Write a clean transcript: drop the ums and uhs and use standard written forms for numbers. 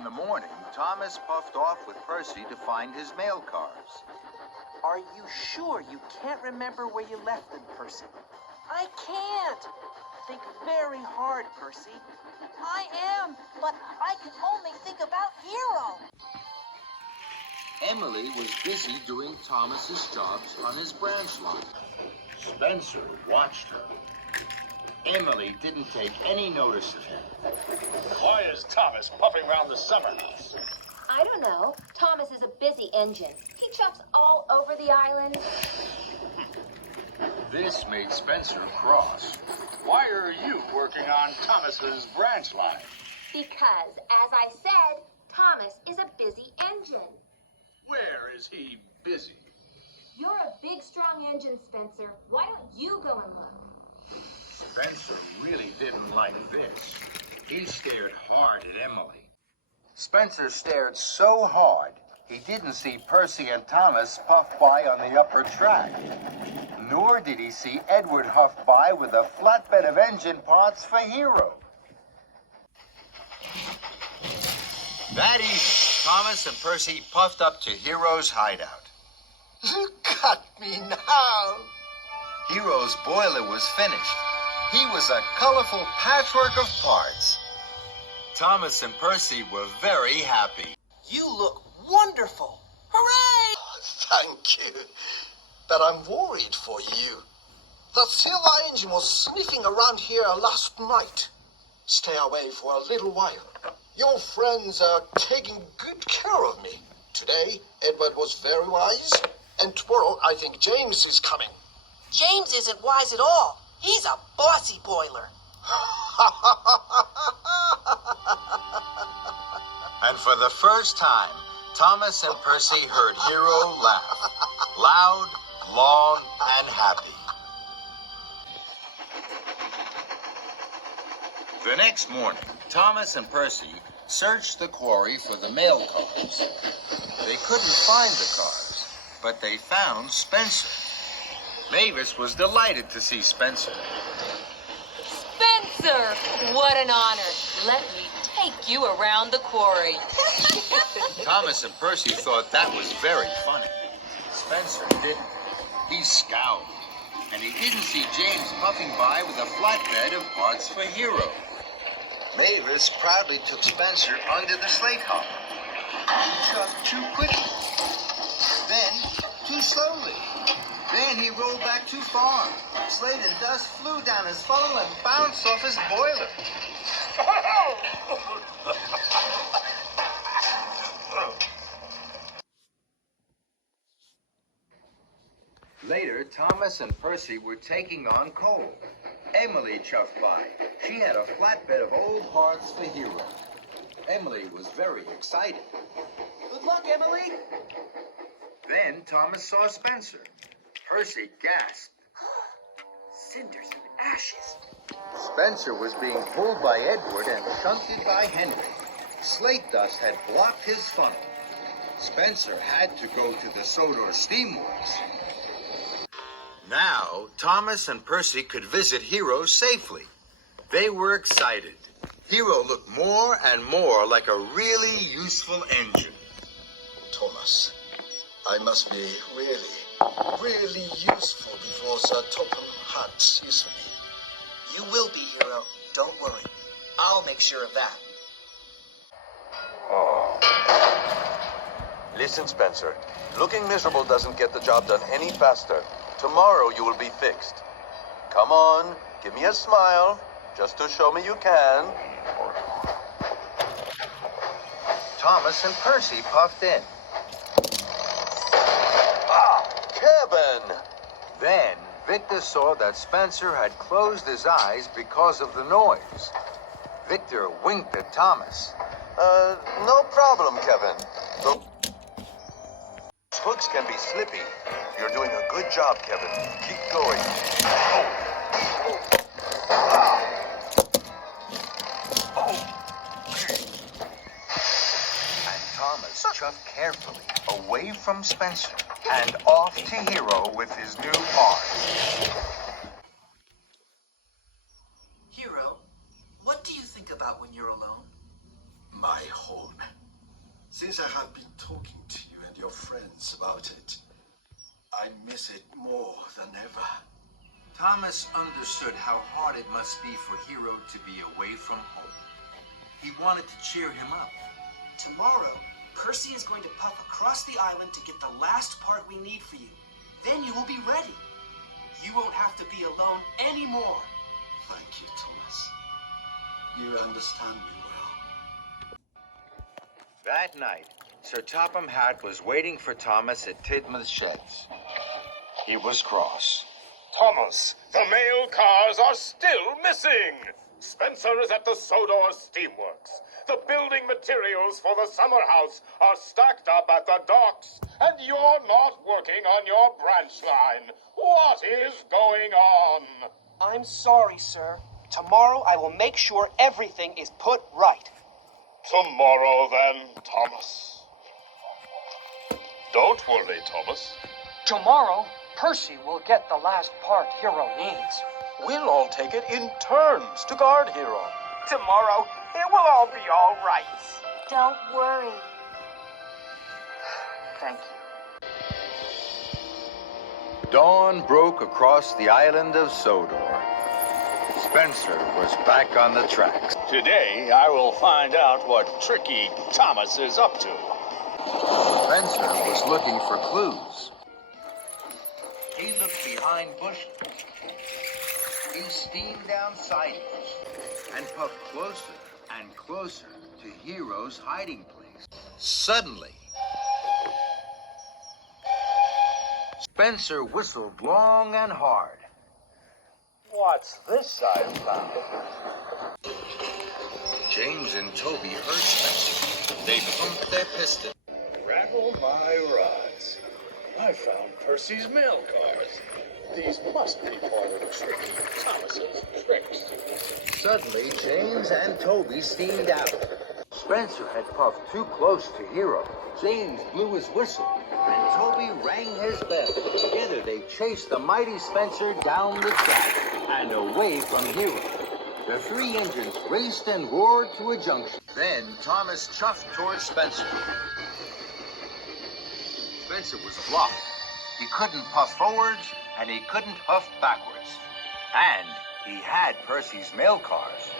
In the morning, Thomas puffed off with Percy to find his mail cars. Are you sure you can't remember where you left them, Percy? I can't. Think very hard, Percy. I am, but I can only think about Hero. Emily was busy doing Thomas's jobs on his branch line. Spencer watched her. Emily didn't take any notice of him. Why is Thomas puffing around the summer house? I don't know. Thomas is a busy engine. He chuffs all over the island. This made Spencer cross. Why are you working on Thomas's branch line? Because, as I said, Thomas is a busy engine. Where is he busy? You're a big, strong engine, Spencer. Why don't you go and look? Spencer really didn't like this. He stared hard at Emily. Spencer stared so hard, he didn't see Percy and Thomas puff by on the upper track. Nor did he see Edward huff by with a flatbed of engine parts for Hero. That evening, Thomas and Percy puffed up to Hero's hideout. Look at me now. Hero's boiler was finished. He was a colorful patchwork of parts. Thomas and Percy were very happy. You look wonderful. Hooray! Thank you. But I'm worried for you. That silver engine was sniffing around here last night. Stay away for a little while. Your friends are taking good care of me. Today, Edward was very wise, and tomorrow I think James is coming. James isn't wise at all. He's a bossy boiler. And for the first time, Thomas and Percy heard Hero laugh. Loud, long, and happy. The next morning, Thomas and Percy searched the quarry for the mail cars. They couldn't find the cars, but they found Spencer. Mavis was delighted to see Spencer. Spencer, what an honor. Let me take you around the quarry. Thomas and Percy thought that was very funny. Spencer didn't. He scowled, and he didn't see James puffing by with a flatbed of parts for Hero. Mavis proudly took Spencer under the slate hopper. He chuffed too quickly, then too slowly. Then he rolled back too far. Slate and dust flew down his funnel and bounced off his boiler. Later, Thomas and Percy were taking on coal. Emily chuffed by. She had a flatbed of old parts for Hero. Emily was very excited. Good luck, Emily. Then Thomas saw Spencer. Percy gasped. Cinders and ashes. Spencer was being pulled by Edward and shunted by Henry. Slate dust had blocked his funnel. Spencer had to go to the Sodor Steamworks. Now, Thomas and Percy could visit Hero safely. They were excited. Hero looked more and more like a really useful engine. Thomas, I must be really useful before Sir Topham Hatt sees me. You will be, Hero. Don't worry. I'll make sure of that. Listen, Spencer. Looking miserable doesn't get the job done any faster. Tomorrow you will be fixed. Come on, give me a smile, just to show me you can. Thomas and Percy puffed in. Kevin! Then Victor saw that Spencer had closed his eyes because of the noise. Victor winked at Thomas. No problem, Kevin. The hooks can be slippy. You're doing a good job, Kevin. Keep going. And Thomas chuffed carefully away from Spencer and off to Hero with his new parts. Hero, what do you think about when you're alone? My home. Since I have been talking to you and your friends about it, I miss it more than ever. Thomas understood how hard it must be for Hero to be away from home. He wanted to cheer him up. Tomorrow, Percy is going to puff across the island to get the last part we need for you. Then you will be ready. You won't have to be alone anymore. Thank you, Thomas. You understand me well. That night, Sir Topham Hatt was waiting for Thomas at Tidmouth Sheds. He was cross. Thomas, the mail cars are still missing. Spencer is at the Sodor Steamworks. The building materials for the summer house are stacked up at the docks, and you're not working on your branch line. What is going on? I'm sorry, sir. Tomorrow I will make sure everything is put right. Tomorrow, then, Thomas. Don't worry, Thomas. Tomorrow, Percy will get the last part Hero needs. We'll all take it in turns to guard Hero. Tomorrow, it will all be all right. Don't worry. Thank you. Dawn broke across the island of Sodor. Spencer was back on the tracks. Today, I will find out what tricky Thomas is up to. Spencer was looking for clues. He looked behind bushes. He steamed down sidings and puffed closer and closer to Hero's hiding place. Suddenly, Spencer whistled long and hard. What's this I've found? James and Toby heard Spencer. They pumped their pistons. Rattle my rods. I found Percy's mail cars. These must be part of Tricky Thomas's tricks. Suddenly, James and Toby steamed out. Spencer had puffed too close to Hero. James blew his whistle, and Toby rang his bell. Together, they chased the mighty Spencer down the track and away from Hero. The three engines raced and roared to a junction. Then Thomas chuffed towards Spencer. Spencer was blocked. He couldn't puff forwards, and he couldn't huff backwards. And he had Percy's mail cars.